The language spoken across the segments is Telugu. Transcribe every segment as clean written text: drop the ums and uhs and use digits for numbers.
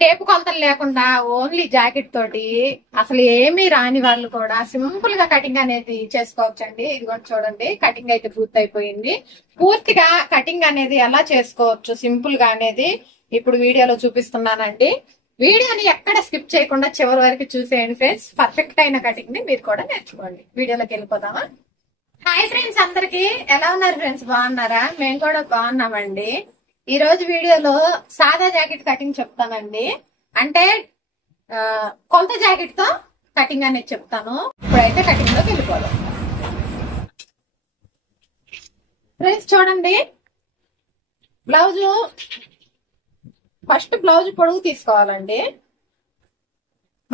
టేపు కొలతలు లేకుండా ఓన్లీ జాకెట్ తోటి అసలు ఏమీ రాని వాళ్ళు కూడా సింపుల్ గా కటింగ్ అనేది చేసుకోవచ్చండి. ఇదిగోండి చూడండి, కటింగ్ అయితే పూర్తి అయిపోయింది. పూర్తిగా కటింగ్ అనేది ఎలా చేసుకోవచ్చు సింపుల్ గా అనేది ఇప్పుడు వీడియోలో చూపిస్తున్నానండి. వీడియోని ఎక్కడ స్కిప్ చేయకుండా చివరి వరకు చూసేయండి ఫ్రెండ్స్. పర్ఫెక్ట్ అయిన కటింగ్ ని మీరు కూడా నేర్చుకోండి. వీడియోలోకి వెళ్ళిపోదామా? హాయ్ ఫ్రెండ్స్, అందరికి ఎలా ఉన్నారు ఫ్రెండ్స్? బాగున్నారా? మేము కూడా బాగున్నామండి. ఈ రోజు వీడియోలో సాదా జాకెట్ కటింగ్ చెప్తానండి. అంటే కొలత జాకెట్ తో కటింగ్ అనేది చెప్తాను. ఇప్పుడైతే కటింగ్ లోకి వెళ్ళిపోదాం. ఫ్రెండ్స్ చూడండి, బ్లౌజు ఫస్ట్ బ్లౌజ్ పొడుగు తీసుకోవాలండి.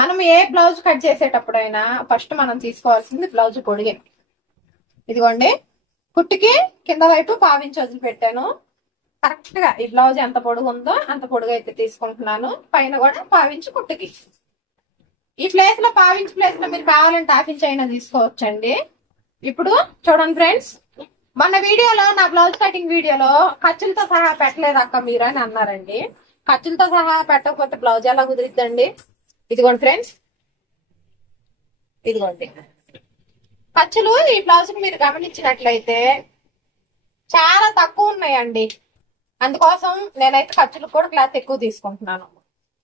మనం ఏ బ్లౌజ్ కట్ చేసేటప్పుడైనా ఫస్ట్ మనం తీసుకోవాల్సింది బ్లౌజ్ పొడిగే. ఇదిగోండి, కుట్టుకి కింద వైపు పావించి వదిలిపెట్టాను. కరెక్ట్ గా ఈ బ్లౌజ్ ఎంత పొడుగు ఉందో అంత పొడుగు అయితే తీసుకుంటున్నాను. పైన కూడా పావించి కుట్టుకి. ఈ ప్లేస్ లో పావించి ప్లేస్ లో మీరు కావాలంటే హాఫ్ ఇంచ్ అయినా తీసుకోవచ్చండి. ఇప్పుడు చూడండి ఫ్రెండ్స్, మొన్న వీడియోలో నా బ్లౌజ్ కటింగ్ వీడియోలో ఖర్చులతో సహా పెట్టలేదు అక్క మీరు అని అన్నారండి. ఖర్చులతో సహా పెట్టకపోతే బ్లౌజ్ ఎలా కుదిరిద్దండి? ఇదిగోండి ఫ్రెండ్స్, ఇదిగోండి ఖర్చులు ఈ బ్లౌజ్ మీరు గమనించినట్లయితే చాలా తక్కువ ఉన్నాయండి. అందుకోసం నేనైతే ఖర్చులు కూడా క్లాత్ ఎక్కువ తీసుకుంటున్నాను.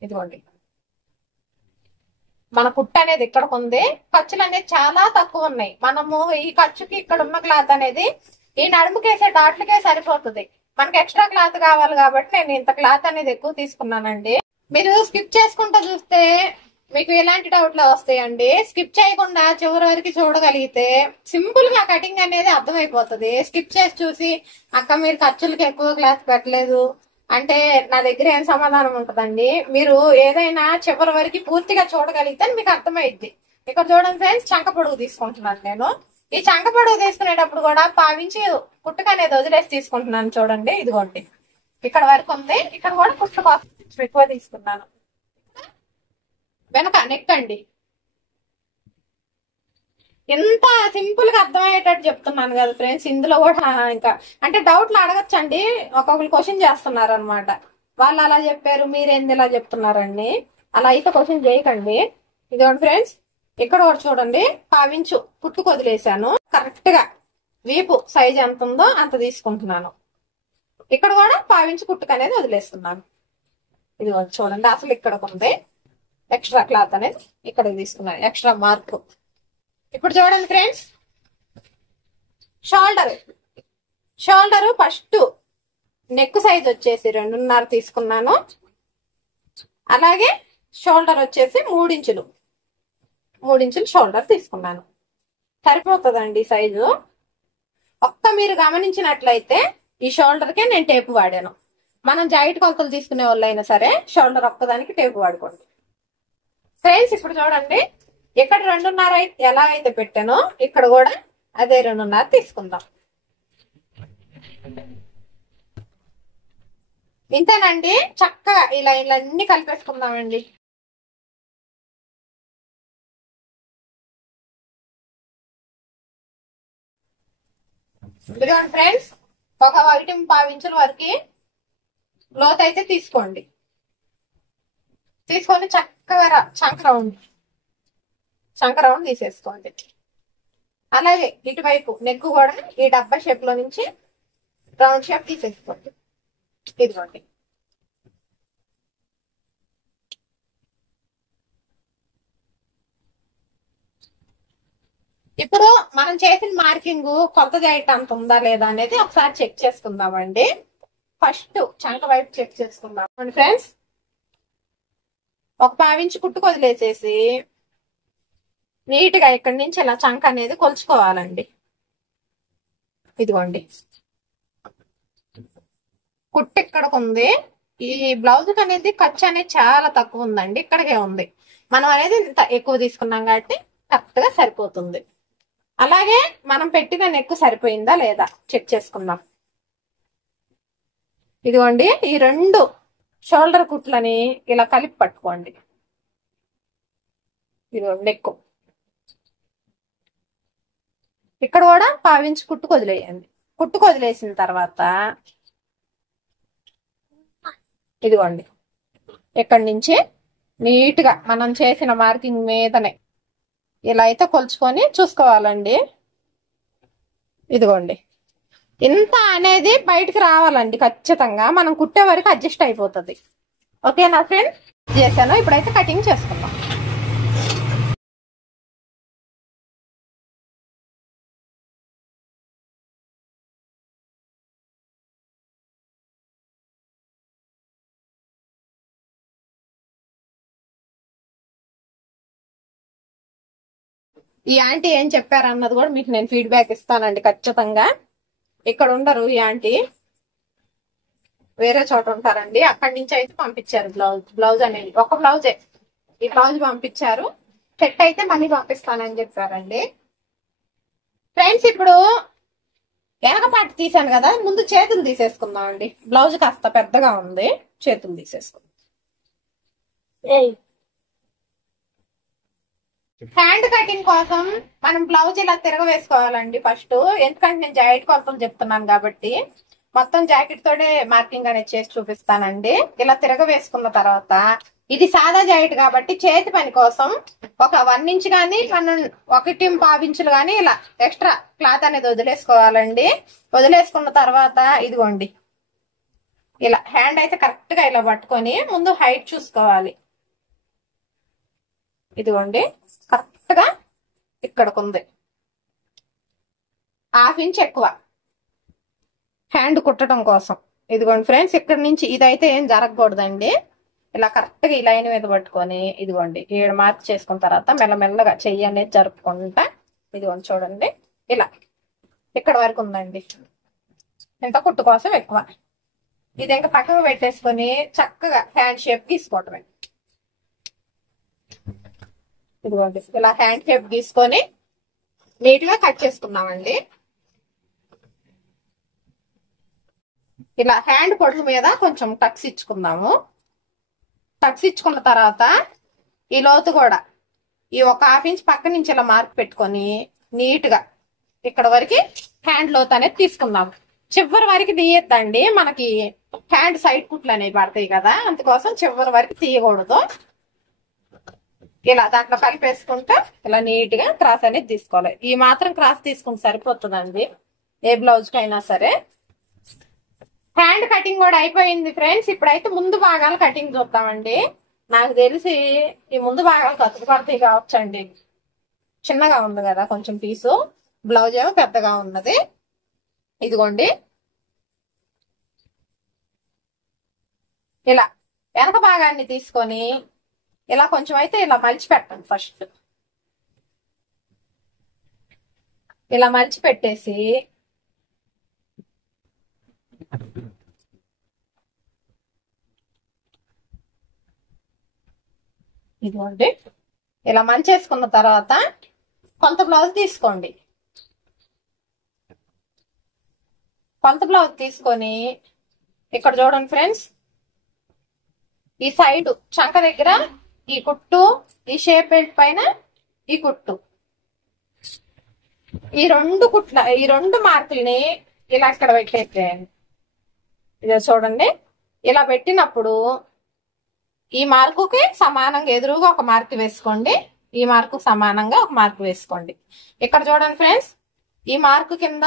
ఇదిగోండి, మన కుట్టు అనేది ఇక్కడ ఉంది, ఖర్చులు అనేది చాలా తక్కువ ఉన్నాయి. మనము ఈ ఖర్చుకి ఇక్కడ ఉన్న క్లాత్ అనేది ఈ నడుముకేసే డాట్లకే సరిపోతుంది. మనకి ఎక్స్ట్రా క్లాత్ కావాలి కాబట్టి నేను ఇంత క్లాత్ అనేది ఎక్కువ తీసుకున్నానండి. మీరు స్కిప్ చేసుకుంటూ చూస్తే మీకు ఎలాంటి డౌట్లు వస్తాయండి. స్కిప్ చేయకుండా చివరి వరకు చూడగలిగితే సింపుల్ గా కటింగ్ అనేది అర్థమైపోతుంది. స్కిప్ చేసి చూసి అక్క మీరు ఖర్చులకి ఎక్కువ క్లాత్ పెట్టలేదు అంటే నా దగ్గర ఏం సమాధానం ఉంటదండి. మీరు ఏదైనా చివరి వరకు పూర్తిగా చూడగలిగితే మీకు అర్థమైద్ది. ఇక్కడ చూడండి ఫ్రెండ్స్, చంక పొడుగు తీసుకుంటున్నాను నేను. ఈ చంక పొడుగు తీసుకునేటప్పుడు కూడా పావించి కుట్టుకు అనేది వదిలేసి తీసుకుంటున్నాను. చూడండి, ఇదిగోండి ఇక్కడ వరకు ఉంది. ఇక్కడ కూడా కుట్టు కోసం ఎక్కువ తీసుకున్నాను. వెనక నెక్ అండి, ఎంత సింపుల్ గా అర్థమయ్యేటట్టు చెప్తున్నాను కదా ఫ్రెండ్స్. ఇందులో కూడా ఇంకా అంటే డౌట్లు అడగచ్చండి. ఒక్కొక్కరు క్వశ్చన్ చేస్తున్నారు అనమాట. వాళ్ళు అలా చెప్పారు, మీరేంది ఇలా చెప్తున్నారండి. అలా అయితే క్వశ్చన్ చేయకండి. ఇదిగోండి ఫ్రెండ్స్, ఇక్కడ కూడా చూడండి, పావించు కుట్టుకు వదిలేసాను. కరెక్ట్ గా వీపు సైజ్ ఎంత ఉందో అంత తీసుకుంటున్నాను. ఇక్కడ కూడా పావించి కుట్టుకు అనేది వదిలేస్తున్నాను. ఇదిగోండి చూడండి, అసలు ఇక్కడ ఉంది ఎక్స్ట్రా క్లాత్ అనేది ఇక్కడ తీసుకున్నాను, ఎక్స్ట్రా మార్క్. ఇప్పుడు చూడండి friends, shoulder first neck size వచ్చేసి 2.5 తీసుకున్నాను. అలాగే షోల్డర్ వచ్చేసి 3 ఇంచులు షోల్డర్ తీసుకున్నాను. సరిపోతుందండి సైజు. మీరు గమనించినట్లయితే ఈ షోల్డర్ కే నేను టేపు వాడాను. మనం జాకెట్ కొలతలు తీసుకునే వాళ్ళైనా సరే షోల్డర్ ఒక్కదానికి టేపు వాడుకోండి ఫ్రెండ్స్. ఇప్పుడు చూడండి, ఇక్కడ 2.5 ఎలా అయితే పెట్టానో ఇక్కడ కూడా అదే 2.5 తీసుకుందాం. ఇంతేనండి, చక్కగా ఈ లైన్లన్నీ కలిపేసుకుందామండి. ఇదిగోండి ఫ్రెండ్స్, ఒక 1.5 ఇంచుల వరకు లోతు అయితే తీసుకోండి. తీసుకొని చక్కగా చంక రౌండ్ తీసేసుకోండి. అలాగే ఇటువైపు నెక్ కూడా ఈ డబ్బా షేప్ లో నుంచి రౌండ్ షేప్ తీసేసుకోండి. ఇదిగోండి, ఇప్పుడు మనం చేసిన మార్కింగ్ కొలత జాకెట్ అంత ఉందా లేదా అనేది ఒకసారి చెక్ చేసుకుందామండి. ఫస్ట్ చంక వైపు చెక్ చేసుకుందాం ఫ్రెండ్స్. ఒక 1/2 ఇంచు కుట్టుకు వదిలేసేసి నీట్ గా ఇక్కడి నుంచి ఇలా చంక అనేది కొలుచుకోవాలండి. ఇదిగోండి, కుట్టు ఇక్కడికి ఉంది. ఈ బ్లౌజ్ అనేది ఖర్చు అనేది చాలా తక్కువ ఉందండి, ఇక్కడికే ఉంది. మనం అనేది ఎక్కువ తీసుకున్నాం కాబట్టి కరెక్ట్ గా సరిపోతుంది. అలాగే మనం పెట్టిన నెక్ సరిపోయిందా లేదా చెక్ చేసుకుందాం. ఇదిగోండి, ఈ 2 షోల్డర్ కుట్లని ఇలా కలిపి పట్టుకోండి. ఇదిగోండి నెక్, ఇక్కడ కూడా 1/2 ఇంచు కుట్టుకు వదిలేయండి. కుట్టుకు వదిలేసిన తర్వాత ఇదిగోండి ఇక్కడి నుంచి నీట్ గా మనం చేసిన మార్కింగ్ మీదనే ఇలా అయితే కొలుచుకొని చూసుకోవాలండి. ఇదిగోండి, ఇంత అనేది బయటికి రావాలండి. ఖచ్చితంగా మనం కుట్టే వరకు అడ్జస్ట్ అయిపోతుంది. ఓకేనా ఫ్రెండ్స్? చేశాను. ఇప్పుడైతే కటింగ్ చేసుకుందాం. ఈ ఆంటీ ఏం చెప్పారన్నది కూడా మీకు నేను ఫీడ్బ్యాక్ ఇస్తానండి ఖచ్చితంగా. ఇక్కడ ఉండరు ఈ ఆంటీ, వేరే చోట ఉంటారండి. అక్కడి నుంచి అయితే పంపించారు బ్లౌజ్ అనేది. ఒక బ్లౌజే, ఈ బ్లౌజ్ పంపించారు. సెట్ అయితే మళ్ళీ పంపిస్తానని చెప్పారండి. ఫ్రెండ్స్, ఇప్పుడు వెనక పార్ట్ తీసాను కదా, ముందు చేతులు తీసేసుకుందాం అండి. బ్లౌజ్ కాస్త పెద్దగా ఉంది, చేతులు తీసేసుకుందాం. హ్యాండ్ కటింగ్ కోసం మనం బ్లౌజ్ ఇలా తిరగవేసుకోవాలండి ఫస్ట్. ఎందుకంటే నేను జాకెట్ కొలతలు చెప్తున్నాను కాబట్టి మొత్తం జాకెట్ తోనే మార్కింగ్ అనేది చేసి చూపిస్తానండి. ఇలా తిరగవేసుకున్న తర్వాత, ఇది సాదా జాకెట్ కాబట్టి చేతి పని కోసం ఒక 1 ఇంచ్ కానీ 1.5 ఇంచులు కానీ ఇలా ఎక్స్ట్రా క్లాత్ అనేది వదిలేసుకోవాలండి. వదిలేసుకున్న తర్వాత ఇదిగోండి, ఇలా హ్యాండ్ అయితే కరెక్ట్ గా ఇలా పట్టుకొని ముందు హైట్ చూసుకోవాలి. ఇదిగోండి, కరెక్ట్ గా ఇక్కడకు ఉంది, 1/2 ఇంచ్ ఎక్కువ హ్యాండ్ కుట్టడం కోసం. ఇదిగోండి ఫ్రెండ్స్, ఇక్కడ నుంచి ఇదైతే ఏం జరగకూడదండి. ఇలా కరెక్ట్ గా ఈ లైన్ మీద పట్టుకొని ఇదిగోండి 7 మార్క్ చేసుకున్న తర్వాత మెల్లమెల్లగా చెయ్యి అనేది జరుపుకుంటా. ఇదిగోండి చూడండి, ఇలా ఇక్కడ వరకు ఉందండి. ఇంత కుట్టు కోసం ఎక్కువ. ఇది ఇంకా పక్కకు పెట్టేసుకొని చక్కగా హ్యాండ్ షేప్ గీసుకోవటమే. ఇదిగోండి, ఇలా హ్యాండ్ షేప్ గీసుకొని నీట్ గా కట్ చేసుకున్నామండి. ఇలా హ్యాండ్ పొడుల మీద కొంచెం టక్స్ ఇచ్చుకుందాము. టక్స్ ఇచ్చుకున్న తర్వాత ఈ లోతు కూడా ఈ ఒక 1/2 ఇంచ్ పక్క నుంచి ఇలా మార్క్ పెట్టుకొని నీట్ గా ఇక్కడ వరకు హ్యాండ్ లోతు అనేది తీసుకుందాము. చివరి వరకు తీయద్దండి, మనకి హ్యాండ్ సైడ్ కుట్లు అనేవి పడతాయి కదా, అందుకోసం చివరి వరకు తీయకూడదు. ఇలా దాంట్లో కలిపేసుకుంటే ఇలా నీట్ గా క్రాస్ అనేది తీసుకోవాలి. ఈ మాత్రం క్రాస్ తీసుకుంటే సరిపోతుందండి ఏ బ్లౌజ్ కైనా సరే. హ్యాండ్ కటింగ్ కూడా అయిపోయింది ఫ్రెండ్స్. ఇప్పుడైతే ముందు భాగాలు కటింగ్ చూద్దామండి. నాకు తెలిసి ఈ ముందు భాగాలు కత్తులు పడతాయి కావచ్చండి. చిన్నగా ఉంది కదా కొంచెం పీసు, బ్లౌజ్ ఏమో పెద్దగా ఉన్నది. ఇదిగోండి, ఇలా వెనక భాగాన్ని తీసుకొని ఇలా కొంచెం అయితే ఇలా మలిచి పెట్టండి. ఫస్ట్ ఇలా మలిచి పెట్టేసి ఇదిగోండి ఇలా మలిచేసుకున్న తర్వాత కొంత బ్లౌజ్ తీసుకోండి. కొంత బ్లౌజ్ తీసుకొని ఇక్కడ చూడండి ఫ్రెండ్స్, ఈ సైడ్ చంక దగ్గర ఈ కుట్టు, ఈ షేప్ బెల్ట్ పైన ఈ కుట్టు, ఈ 2 మార్కుల్ని ఇలా ఇక్కడ పెట్టేసేయండి. ఇదే చూడండి, ఇలా పెట్టినప్పుడు ఈ మార్కుకి సమానంగా ఎదురుగా ఒక మార్క్ వేసుకోండి, ఈ మార్కు సమానంగా ఒక మార్క్ వేసుకోండి. ఇక్కడ చూడండి ఫ్రెండ్స్, ఈ మార్కు కింద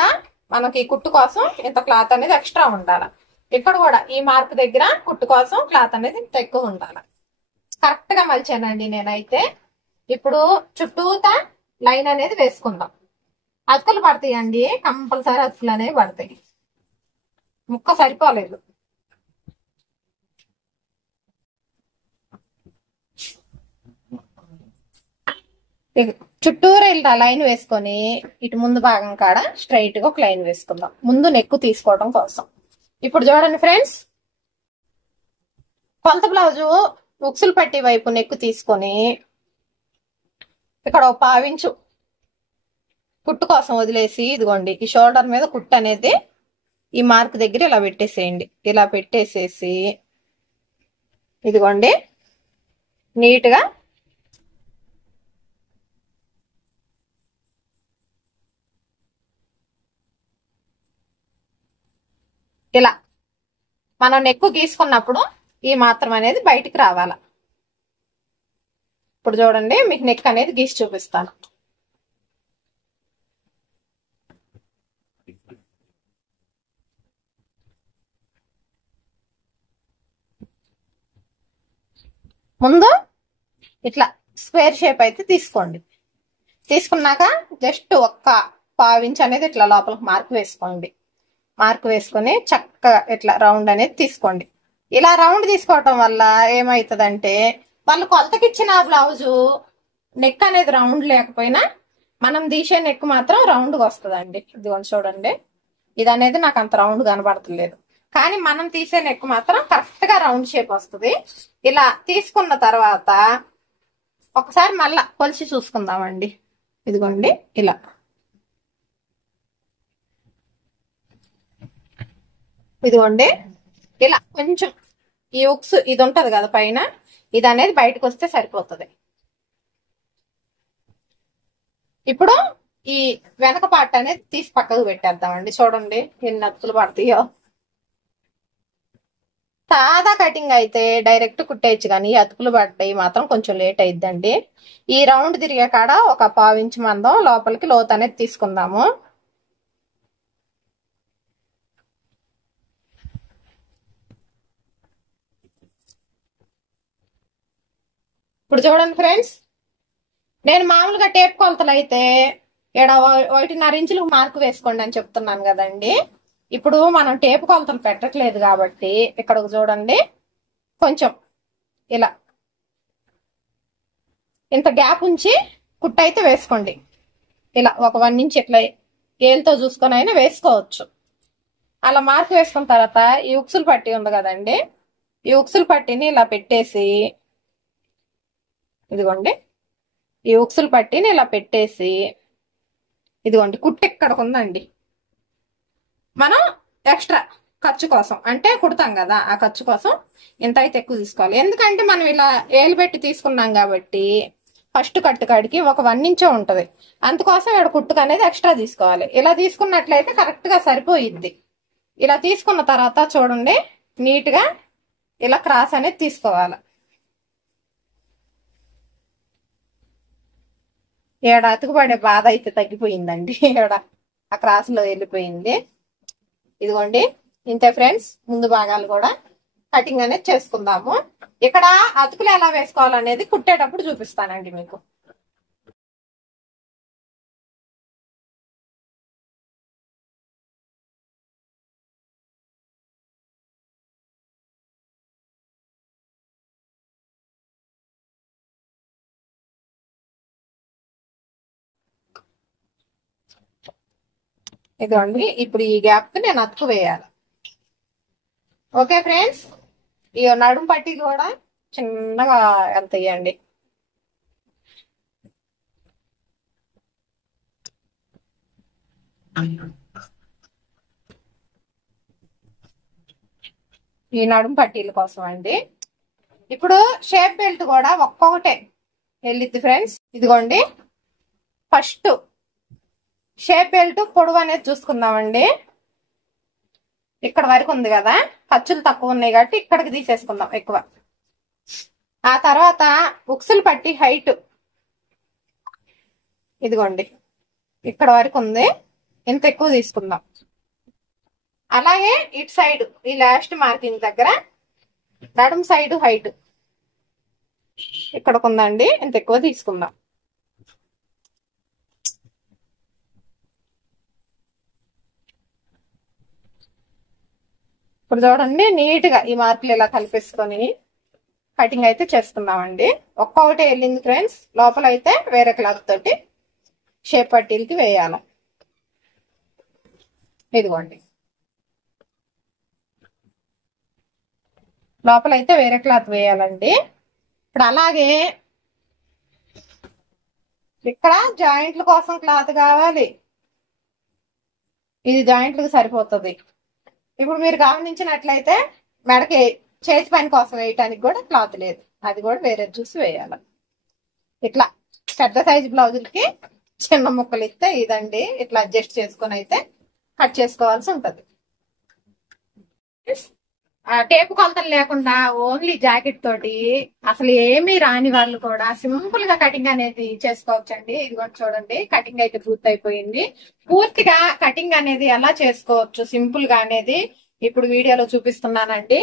మనకి కుట్టు కోసం ఇంత క్లాత్ అనేది ఎక్స్ట్రా ఉండాలి. ఇక్కడ కూడా ఈ మార్క్ దగ్గర కుట్టు కోసం క్లాత్ అనేది ఇంత ఎక్కువ ఉండాలి. కరెక్ట్ గా మలిచానండి నేనైతే. ఇప్పుడు చుట్టూతా లైన్ అనేది వేసుకుందాం. అతుకులు పడతాయండి, కంపల్సరీ అతుకులు అనేవి పడతాయి. ముక్క సరిపోలేదు. చుట్టూరు ఇలా లైన్ వేసుకొని ఇటు ముందు భాగం కాడ స్ట్రైట్ గా ఒక లైన్ వేసుకుందాం, ముందు నెక్కు తీసుకోవడం కోసం. ఇప్పుడు చూడండి ఫ్రెండ్స్, కొలత బ్లౌజు ఉక్సులు పట్టి వైపు నెక్కు తీసుకొని ఇక్కడ ఒక 1/2 ఇంచు కుట్టు కోసం వదిలేసి ఇదిగోండి ఈ షోల్డర్ మీద కుట్టు అనేది ఈ మార్క్ దగ్గర ఇలా పెట్టేసేయండి. ఇలా పెట్టేసేసి ఇదిగోండి నీట్ గా ఇలా మనం నెక్కు గీసుకున్నప్పుడు ఈ మాత్రం అనేది బయటికి రావాల. ఇప్పుడు చూడండి మీకు నెక్ అనేది గీసి చూపిస్తాను. ముందు ఇట్లా స్క్వేర్ షేప్ అయితే తీసుకోండి. తీసుకున్నాక జస్ట్ ఒక్క పావించ్ అనేది ఇట్లా లోపలికి మార్క్ వేసుకోండి. మార్క్ వేసుకొని చక్కగా ఇట్లా రౌండ్ అనేది తీసుకోండి. ఇలా రౌండ్ తీసుకోవటం వల్ల ఏమవుతుందంటే వాళ్ళు కొలతకిచ్చిన బ్లౌజు నెక్ అనేది రౌండ్ లేకపోయినా మనం తీసే నెక్ మాత్రం రౌండ్గా వస్తుందండి. ఇదిగోండి చూడండి, ఇది అనేది నాకు అంత రౌండ్ కనబడతలేదు, కానీ మనం తీసే నెక్ మాత్రం కరెక్ట్ గా రౌండ్ షేప్ వస్తుంది. ఇలా తీసుకున్న తర్వాత ఒకసారి మళ్ళా కొలిచి చూసుకుందామండి. ఇదిగోండి ఇలా ఇదిగోండి ఇలా కొంచెం ఈ ఉక్స్ ఇది ఉంటది కదా పైన, ఇది అనేది బయటకు వస్తే సరిపోతుంది. ఇప్పుడు ఈ వెనక పార్ట్ అనేది తీసి పక్కకు పెట్టేద్దామండి. చూడండి ఎన్ని అతుకులు పడతాయో. సాదా కటింగ్ అయితే డైరెక్ట్ కుట్టేయచ్చు, కానీ ఈ అతుకులు పడ్డాయి మాత్రం కొంచెం లేట్ అయిద్దండి. ఈ రౌండ్ తిరిగే కాడ ఒక 1/2 ఇంచ్ మందం లోపలికి లోతు అనేది తీసుకుందాము. ఇప్పుడు చూడండి ఫ్రెండ్స్, నేను మామూలుగా టేప్ కొలతలు అయితే 1.5 ఇంచులకు మార్కు వేసుకోండి అని చెప్తున్నాను కదండి. ఇప్పుడు మనం టేప్ కొలతలు పెట్టట్లేదు కాబట్టి ఇక్కడ చూడండి కొంచెం ఇలా ఇంత గ్యాప్ ఉంచి కుట్టు అయితే వేసుకోండి. ఇలా ఒక 1 ఇంచ్ ఇట్లా ఏలుతో చూసుకొని అయినా వేసుకోవచ్చు. అలా మార్కు వేసుకున్న తర్వాత ఈ ఉక్సులు పట్టి ఉంది కదండి, ఈ ఉక్సులు పట్టిని ఇలా పెట్టేసి ఇదిగోండి ఈ ఉక్సులు పట్టిని ఇలా పెట్టేసి ఇదిగోండి కుట్టు ఎక్కడికి ఉందండి, మనం ఎక్స్ట్రా ఖర్చు కోసం అంటే కుడతాం కదా, ఆ ఖర్చు కోసం ఇంత అయితే ఎక్కువ తీసుకోవాలి. ఎందుకంటే మనం ఇలా ఏలు పెట్టి తీసుకున్నాం కాబట్టి ఫస్ట్ కట్టు కాడికి ఒక 1 ఇంచే ఉంటది, అందుకోసం ఇక్కడ కుట్టుకు అనేది ఎక్స్ట్రా తీసుకోవాలి. ఇలా తీసుకున్నట్లయితే కరెక్ట్ గా సరిపోయిద్ది. ఇలా తీసుకున్న తర్వాత చూడండి నీట్ గా ఇలా క్రాస్ అనేది తీసుకోవాలి. ఏడ అతుకు పడే బాధ అయితే తగ్గిపోయిందండి. ఏడ ఆ క్రాస్ లో వెళ్ళిపోయింది. ఇదిగోండి ఇంతే ఫ్రెండ్స్, ముందు భాగాలు కూడా కటింగ్ అనేది చేసుకుందాము. ఇక్కడ అతుకులు ఎలా వేసుకోవాలనేది కుట్టేటప్పుడు చూపిస్తానండి మీకు. ఇదిగోండి ఇప్పుడు ఈ గ్యాప్ కి నేను అతుకు వేయాలి. ఓకే ఫ్రెండ్స్, ఈ నడుము పట్టీలు కూడా చిన్నగా ఎంత ఇవ్వండి. ఈ నడుము పట్టీల కోసం అండి. ఇప్పుడు షేప్ బెల్ట్ కూడా ఒక్కొక్కటే వెళ్ళిద్ది ఫ్రెండ్స్. ఇదిగోండి ఫస్ట్ షేప్ బెల్ట్ పొడవు అనేది చూసుకుందామండి. ఇక్కడ వరకు ఉంది కదా, ఖర్చులు తక్కువ ఉన్నాయి కాబట్టి ఇక్కడికి తీసేసుకుందాం ఎక్కువ. ఆ తర్వాత ఉక్సులు పట్టి హైట్ ఇదిగోండి ఇక్కడ వరకు ఉంది, ఇంత ఎక్కువ తీసుకుందాం. అలాగే ఇటు సైడ్ ఈ లాస్ట్ మార్కింగ్ దగ్గర నడుము సైడ్ హైట్ ఇక్కడికి ఉందండి, ఇంత ఎక్కువ తీసుకుందాం. ఇప్పుడు చూడండి నీట్ గా ఈ మార్కులు ఇలా కలిపేసుకొని కటింగ్ అయితే చేసుకుందామండి. ఒక్కొక్కటి వెళ్ళింది ఫ్రెండ్స్, లోపల అయితే వేరే క్లాత్ తోటి షేప్ పట్టీలకి వేయాలి. ఇదిగోండి లోపల అయితే వేరే క్లాత్ వేయాలండి. ఇప్పుడు అలాగే ఇక్కడ జాయింట్ల కోసం క్లాత్ కావాలి, ఇది జాయింట్లకు సరిపోతుంది. ఇప్పుడు మీరు గమనించినట్లయితే మెడకి చేతి పని కోసం వేయటానికి కూడా క్లాత్ లేదు, అది కూడా వేరే చూసి వేయాలి. ఇట్లా పెద్ద సైజు బ్లౌజులకి చిన్న ముక్కలు ఇస్తే ఇదండి, ఇట్లా అడ్జస్ట్ చేసుకొని అయితే కట్ చేసుకోవాల్సి ఉంటది. టేపు కొలతలు లేకుండా ఓన్లీ జాకెట్ తోటి అసలు ఏమీ రాని వాళ్ళు కూడా సింపుల్ గా కటింగ్ అనేది చేసుకోవచ్చండి. ఇది కూడా చూడండి, కటింగ్ అయితే పూర్తి అయిపోయింది. పూర్తిగా కటింగ్ అనేది ఎలా చేసుకోవచ్చు సింపుల్ గా అనేది ఇప్పుడు వీడియోలో చూపిస్తున్నానండి.